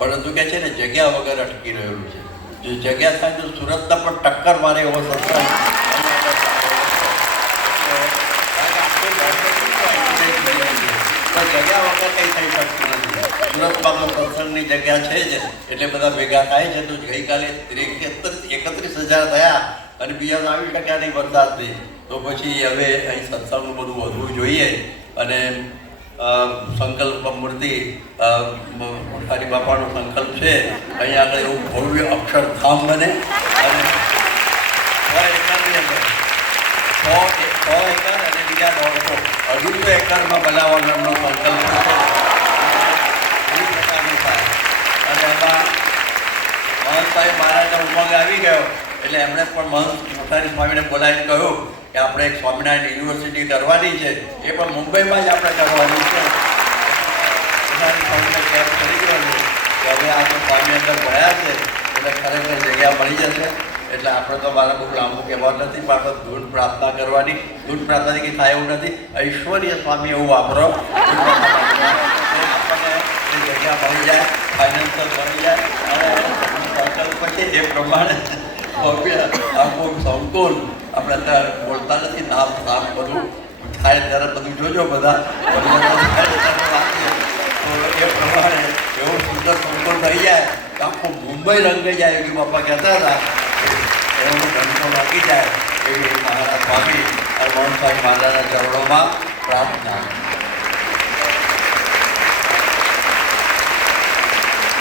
પરંતુ કે છે ને જગ્યા વગર અટકી રહેલું છે. જો જગ્યા થાય તો સુરતના પણ ટક્કર મારે એવો સત્સંગ જગ્યા વગર કંઈ થઈ શકતું નથી. સુરતમાં તો સત્સંગની જગ્યા છે જ એટલે બધા ભેગા થાય છે. તો ગઈકાલે 31,000 થયા અને બીજા આવી શક્યા નહીં વરસાદથી. તો પછી હવે અહીં સત્સંગનું બધું વધવું જોઈએ. અને સંકલ્પ મૂર્તિ મોટારી બાપાનો સંકલ્પ છે અહીંયા આગળ એવું ભવ્ય અક્ષરધામ બને અને 100 એકર અને બીજા 150 એકરમાં બનાવવાનો એમનો સંકલ્પ છે. એ પ્રકારનું થાય. અને એમાં મહંત સાહેબ મહારાજનો ઉમંગ આવી ગયો એટલે એમણે પણ મહંત મોટારી સ્વામીને બોલાવીને કહ્યું કે આપણે એક સ્વામિનારાયણ યુનિવર્સિટી કરવાની છે. એ પણ મુંબઈમાં જ આપણે કરવાની છે. મોટારી સ્વામીને કેમ કરી દેવાનું કે હવે આપણે સ્વામી અંદર ભણ્યા છે એટલે ખરેખર જગ્યા મળી જશે. એટલે આપણે તો મારે બહુ લાંબુ કહેવા નથી પણ આપણે ધૂન પ્રાર્થના કરવાની. ધૂન પ્રાર્થનાથી કંઈ થાય એવું નથી. ઐશ્વર્ય સ્વામી એવું વાપરો આપણને એ જગ્યા મળી જાય, ફાઇનાન્સર મળી જાય અને સંકલ્પ છે એ પ્રમાણે આખું સંકુલ આપણે અત્યારે બોલતા નથી નામ નામ બધું થાય ત્યારે બધું જોજો બધા તો એ પ્રમાણે એવો સુંદર સંકુલ થઈ જાય તો આખું મુંબઈ રંગાઈ જાય એવી બાપા કહેતા હતા. એનો ઘંટો લાગી જાય એવી મહારાજ સ્વામી અને મોહન સાહેબ મહારાજના ચરણોમાં પ્રાર્થના.